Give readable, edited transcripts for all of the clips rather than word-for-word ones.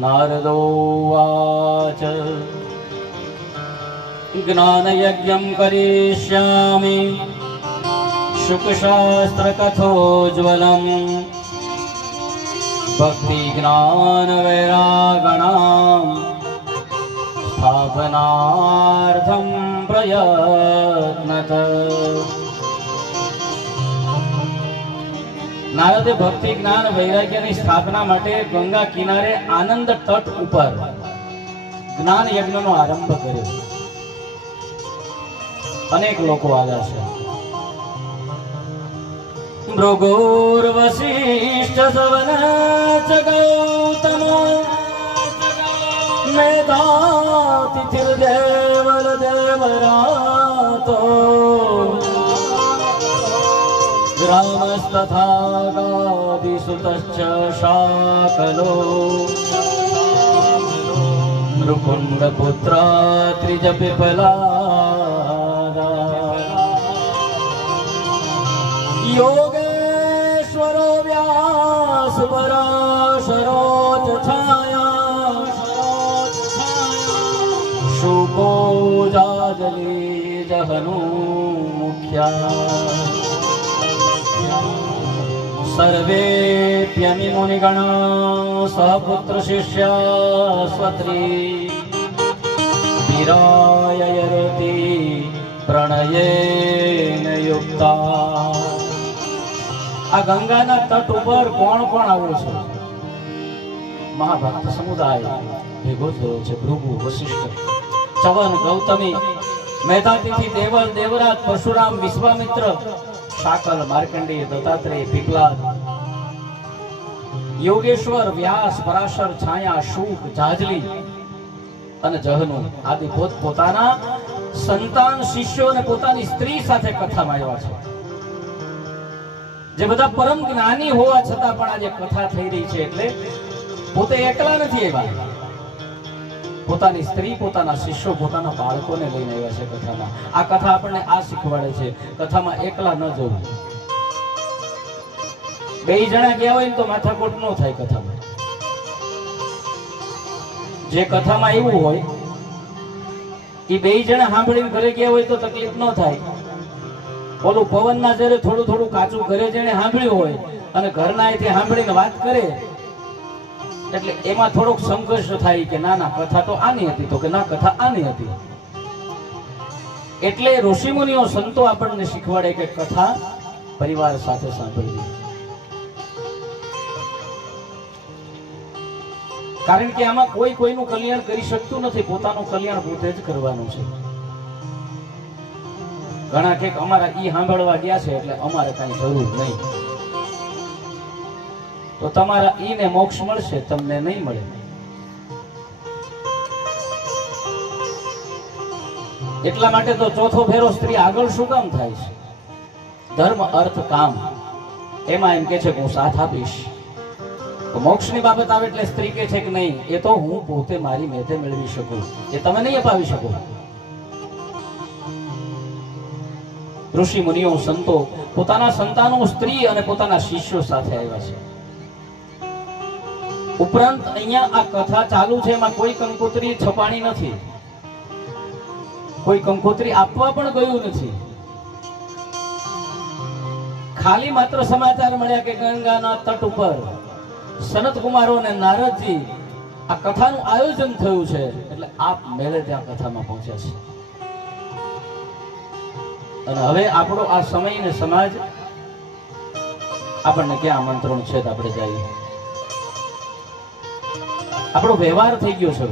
नारदोवाच ज्ञानयज्ञं करिष्यामि शुकशास्त्रकथोज्ज्वलम् भक्तिज्ञानवैरागणां स्थापनार्थं प्रयत्नत। નારદે ભક્તિ જ્ઞાન વૈરાગ્યની સ્થાપના માટે ગંગા કિનારે આનંદ તટ ઉપર જ્ઞાન યજ્ઞનો આરંભ કર્યો. અનેક લોકો આવ્યા છે. ભૃગુર્વસિષ્ઠ સવન ચ ગૌતમ મેધાતિથિર્દેવલ દેવરાતો રામસ્તથા ગાદિસુતશ્ચ શાકલો મૃકુંડ પુત્ર ત્રિજ પીપલાદા યોગેશ્વરો વ્યાસ પરાશરોચ છાયા શુકો જાજલી જહનુ મુખ્યા સર્વેપ્યમિ મુનિગણા સહપુત્ર શિષ્યા સ્વત્રી વિરાયયરતિ પ્રણયેન યુક્તા. આ ગંગાના તટ ઉપર કોણ કોણ આવ્યું છે? મહાભક્ત સમુદાય ભેગો થયો છે. ભૃગુ, વશિષ્ઠ, ચવન, ગૌતમી, મેધાતિથિ, દેવલ, દેવરાજ, પરશુરામ, વિશ્વામિત્ર, શાકલ, માર્કંડેય, દત્તાત્રેય, પીપલાદ, યોગેશ્વર, વ્યાસ, પરાશર, છાયા, શુક, જાજલી અને જહનુ આદિ પોતાના સંતાન, શિષ્યો અને પોતાની સ્ત્રી સાથે કથામાં આવ્યા છે. જે બધા પરમ જ્ઞાની હોવા છતાં પણ આજે કથા થઈ રહી છે એટલે પોતે એકલા નથી આવ્યા. પોતાની સ્ત્રી, પોતાના શિષ્યો, પોતાના બાળકોને લઈને આવ્યા છે કથામાં. આ કથા આપણને આ શીખવાડે છે, કથામાં એકલા ન જવું. બે જણા ગયા હોય ને તો માથાકોટ ન થાય કથામાં. જે કથામાં એવું હોય એ બે જણા સાંભળીને ઘરે ગયા હોય તો તકલીફ ન થાય. ઓલું પવનના જયારે થોડું થોડું કાચું ઘરે જેને સાંભળ્યું હોય અને ઘરના અહીંથી સાંભળીને વાત કરે એટલે એમાં થોડોક સંઘર્ષ થાય કે ના ના કથા તો આની હતી, તો કે ના કથા આની હતી. એટલે ઋષિમુનિઓ સંતો આપણને શીખવાડે કે કથા પરિવાર સાથે સાંભળવી. કારણ કે આમાં કોઈ કોઈનું કલ્યાણ કરી શકતું નથી. પોતાનું કલ્યાણ પોતે જ કરવાનું છે. ઘણા કે અમારા ઈ સાંભળવા ગયા છે એટલે અમારે કઈ જરૂર નહીં. તો તમારા ઈને મોક્ષ મળશે, તમને નહીં મળે. એટલા માટે તો ચોથો ફેરો સ્ત્રી આગળ શું કામ થાય છે? ધર્મ, અર્થ, કામ એમાં એમ કે છે કે હું સાથ આપીશ. તો મોક્ષની બાબત આવે એટલે સ્ત્રી કે છે કે નહીં, એ તો હું પોતે મારી મેતે મેળવી શકું, એ તમે નહીં અપાવી શકો. ઋષિ મુનિઓ સંતો પોતાના સંતાનો, સ્ત્રી અને પોતાના શિષ્યો સાથે આવ્યા છે. ઉપરાંત અહીંયા આ કથા ચાલુ છે એમાં કોઈ કંકોત્રી છપાણી નથી, કોઈ કંકોત્રી આપવા પણ ગયું નથી. ખાલી માત્ર સમાચાર મળ્યા કે ગંગાના તટ ઉપર સનત કુમારો અને નારદજી આ કથાનું આયોજન થયું છે એટલે આપ મેળે ત્યાં કથામાં પહોંચ્યા છે. અને હવે આપણો આ સમય ને સમાજ આપણને ક્યાં આમંત્રણ છે આપણે જઈએ. આપણો વ્યવહાર થઈ ગયો છે.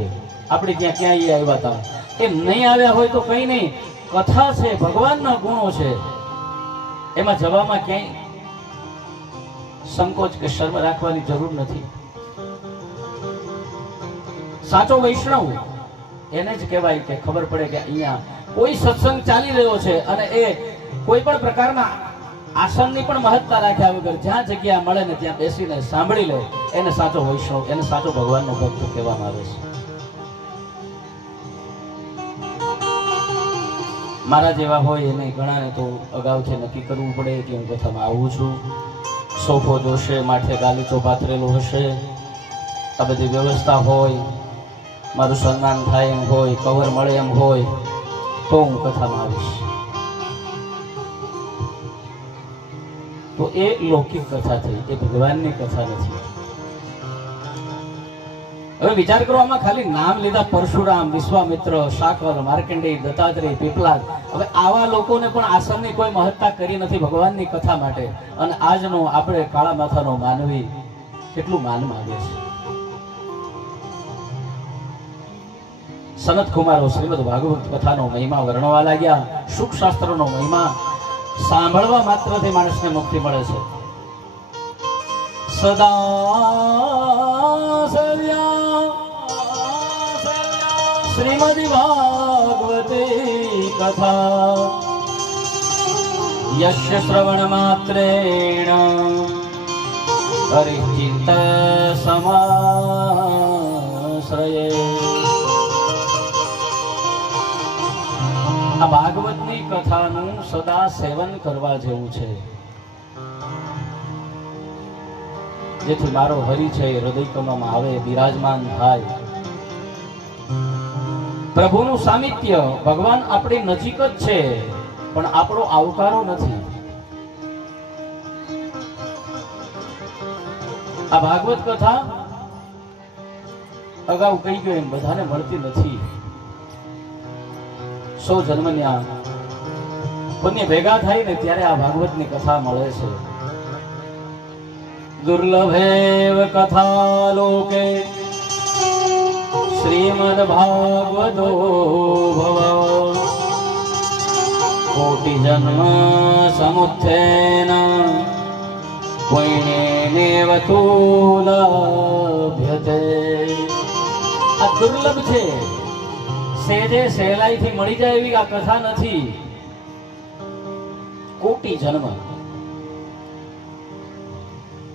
આપણે ત્યાં ક્યાં આવ્યા હતા એમ નહીં આવ્યા હોય તો કઈ નહીં. કથા છે, ભગવાનના ગુણો છે, એમાં જવામાં ક્યાંય સંકોચ કે શર્મ રાખવાની જરૂર નથી. સાચો વૈષ્ણવ એને જ કહેવાય કે ખબર પડે કે અહીંયા કોઈ સત્સંગ ચાલી રહ્યો છે અને એ કોઈ પણ પ્રકારના આસનની પણ મહત્તા રાખ્યા વગર જ્યાં જગ્યા મળે ને ત્યાં બેસીને સાંભળી લે, એને સાચો વૈષ્ણવ, એને સાચો ભગવાનનો ભક્ત કહેવામાં આવે છે. મારા જેવા હોય એને ઘણાને તો અગાઉથી નક્કી કરવું પડે કે હું કથામાં આવું છું. સોફો જોશે, માથે ગાલીચો પાથરેલો હશે આ બધી વ્યવસ્થા હોય, મારું સન્માન થાય એમ હોય, કવર મળે એમ હોય તો હું કથામાં આવીશ. તો એ લૌકિક કથા થઈ, એ ભગવાનની કથા નથી. હવે વિચાર કરો, આમાં ખાલી નામ લીધા પરશુરામ, વિશ્વામિત્ર, શાકર, માર્કંડેય, દત્તાત્રેય, પીપલાદ, હવે આવા લોકોને પણ આસનની કોઈ મહત્તા કરી નથી ભગવાનની કથા માટે. અને આજનો આપણે કાળા માથાનો માનવી કેટલું માન માગે છે. સનત કુમારો શ્રીમદ ભાગવત કથાનો મહિમા વર્ણવા લાગ્યા. શુક શાસ્ત્રનો મહિમા સાંભળવા માત્રથી માણસને મુક્તિ મળે છે. સદા શ્રીમદ ભાગવતી કથા યસ્ય શ્રવણ માત્રેણ હરિચિત્ત સમાશ્રયે. આ ભાગવતની કથાનું સદા સેવન કરવા જેવું છે, જેથી મારો હરિ છે હૃદય કમળમાં આવે, બિરાજમાન થાય. પ્રભુનું સામિત્ય, ભગવાન આપણી નજીક જ છે પણ આપણો આવકારો નથી. આ ભાગવત કથા અગાઉ કહી ગયો એમ બધાને મળતી નથી. 100 જન્મના પુણ્ય ભેગા થાય ને ત્યારે આ ભાગવતની કથા મળે છે. દુર્લભેવ કથા લોકે શ્રીમદ ભાગવતો ભવ કોટિ જન્મ સમુત્થેન પુણ્યેનેવ તુલભ્યતે. આ દુર્લભ છે, સહેજે સહેલાઈથી મળી જાય એવી આ કથા નથી. કોટી જન્મ,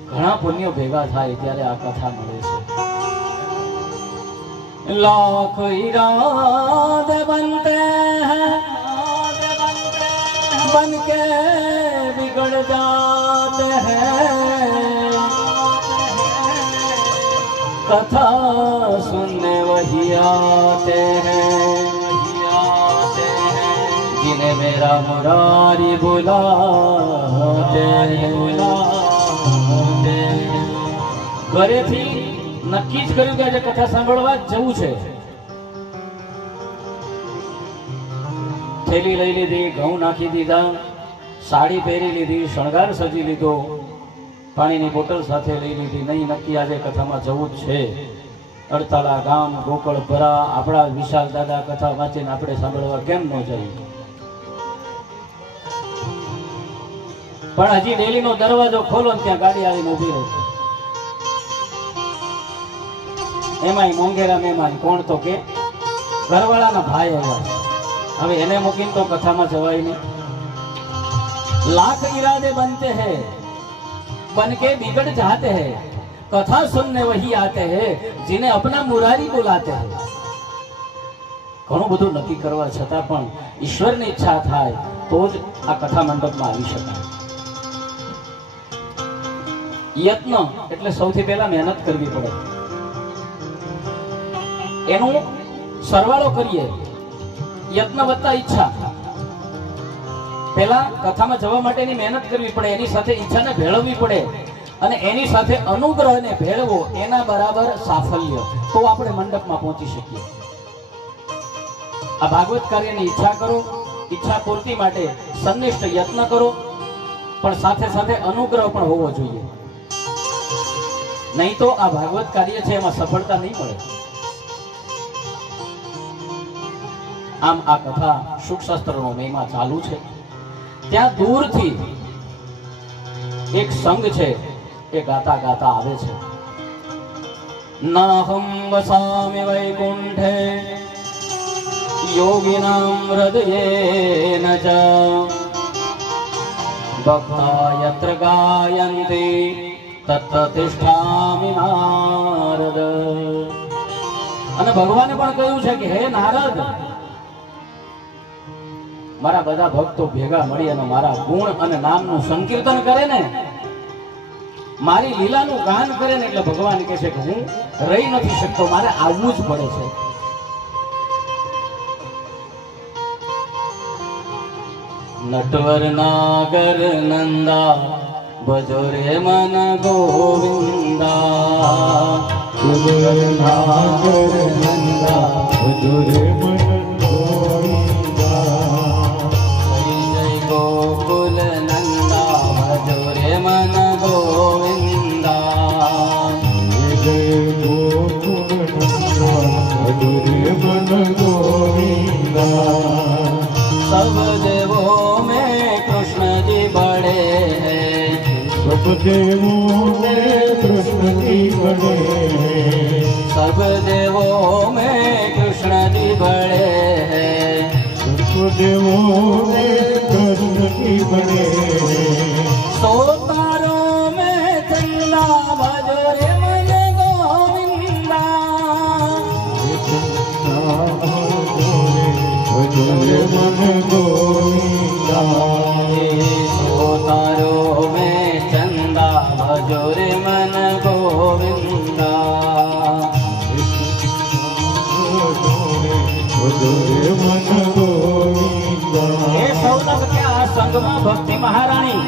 ઘણા પુણ્યો ભેગા થાય ત્યારે આ કથા મળે છે. लाख इरादे बनते हैं, बन के बिगड़ जाते हैं, कथा सुनने वही आते हैं, जिन्हें मेरा मुरारी बुलाते हैं. घरेથી નક્કી જ કર્યું કે આજે કથા સાંભળવા જવું છે. થેલી લઈ લીધી, ઘઉં નાખી દીધા, સાડી પહેરી લીધી, શણગાર સજી લીધો, પાણીની બોટલ સાથે લઈ લીધી. નહીં, નક્કી આજે કથામાં જવું જ છે. અડતાળા ગામ, ગોકળ ભરા, આપણા વિશાલ દાદા કથા વાંચીને આપણે સાંભળવા કેમ ન જઈએ? પણ હજી ડેલીનો દરવાજો ખોલો ને ત્યાં ગાડી આવીને ઉભી રહે. એમાંય મોંઘેરા મહેમાન કોણ? તો કે ઘરવાળાના ભાઈ આવ્યા. હવે એને મૂકીને તો કથામાં જવાય નહીં. લાખ इरादे बनते हैं, बन के बिगड़ जाते हैं, कथा सुनने वही आते हैं, जिन्हें अपना मुरारी बुलाते हैं. ઘણું બધું નક્કી કરવા છતાં પણ ઈશ્વરની ઈચ્છા થાય તો જ આ કથા મંડપમાં આવી શકાય. યત્ન એટલે સૌથી પહેલા મહેનત કરવી પડે. એનું સરવાળો કરીએ, યત્ન વત્તા ઈચ્છા. પહેલા કથામાં જવા માટેની મહેનત કરવી પડે, એની સાથે ઈચ્છાને ભેળવવી પડે, અને એની સાથે અનુગ્રહને ભેળવો, એના બરાબર સાફલ્ય, તો આપણે મંડપમાં પહોંચી શકીએ. આ ભાગવત કાર્યની ઈચ્છા કરો, ઈચ્છા પૂર્તિ માટે સંનિષ્ઠ યત્ન કરો, પણ સાથે સાથે અનુગ્રહ પણ હોવો જોઈએ. નહીં તો આ ભાગવત કાર્ય છે એમાં સફળતા નહીં મળે. આમ આ કથા શુકશાસ્ત્રનો મહિમા ચાલુ છે. ત્યાં દૂરથી એક સંઘ છે, એ ગાતા ગાતા આવે છે. નાહમ વસામિ વૈકુંઠે યોગિનામ હૃદયેન ચ ભક્તા યત્ર ગાયન્તિ તત્ર તિષ્ઠામિ નારદ. અને ભગવાને પણ કહ્યું છે કે હે નારદ, મારા બધા ભક્તો ભેગા મળી અને મારા ગુણ અને નામનું સંકીર્તન કરે ને, મારી લીલાનું ગાન કરે ને એટલે ભગવાન કહે છે કે હું રહી નથી શકતો, મારે આવવું જ પડે છે. નટવર નાગર નંદા ભજો રે મન ગોવિંદા. નટવર નાગર નંદા ભજો રે મન ગોવિંદા. જય જય ગોકુલ નંદા ભજો રે મન ગોવિંદા. જય ગોકુલ નંદા ભજો રે મન ગોવિંદા. सब देवों में कृष्ण जी बड़े हैं, सब देवों में कृष्ण जी बड़े हैं. सब देवों में कृष्ण जी बड़े हैं. सब देवों में कृष्ण जी बड़े हैं. सो तारों में चंदा भजो रे मन गोविंदा. भजो रे मन गोविंदा. सो तारों में चंदा भजो रे मन गोविंदा. ભજો રે મન ગોવિંદા. એ સૌના ત્યાં સંઘમાં ભક્તિ મહારાણી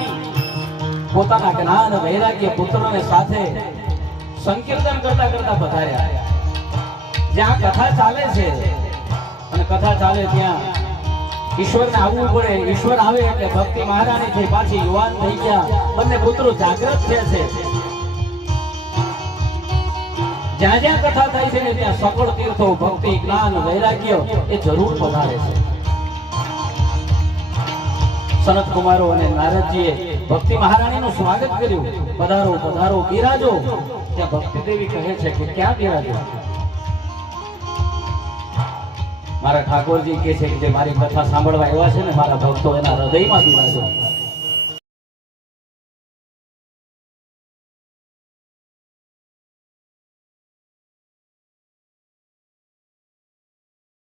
પોતાના જ્ઞાન વૈરાગ્ય પુત્રોને સાથે સંકીર્તન કરતા કરતા પધાર્યા. જ્યાં કથા ચાલે છે અને કથા ચાલે ત્યાં ઈશ્વરને આવવું પડે. ઈશ્વર આવે એટલે ભક્તિ મહારાણી થઈ પાછી યુવાન થઈ ગયા. બંને પુત્રો જાગૃત થયા છે. જ્યાં જ્યાં કથા થાય છે ને ત્યાં સકળ તીર્થો ભક્તિ જ્ઞાન વૈરાગ્ય એ જરૂર પધારે છે. સનત કુમારો અને નારદજીએ ભક્તિ મહારાણીનું સ્વાગત કર્યું. પધારો પધારો બિરાજો. ત્યાં ભક્તિ દેવી કહે છે કે ક્યાં બિરાજો? મારા ઠાકોરજી કહે છે કે જે મારી કથા સાંભળવા આવ્યા છે ને મારા ભક્તો એના હૃદયમાં બિરાજો.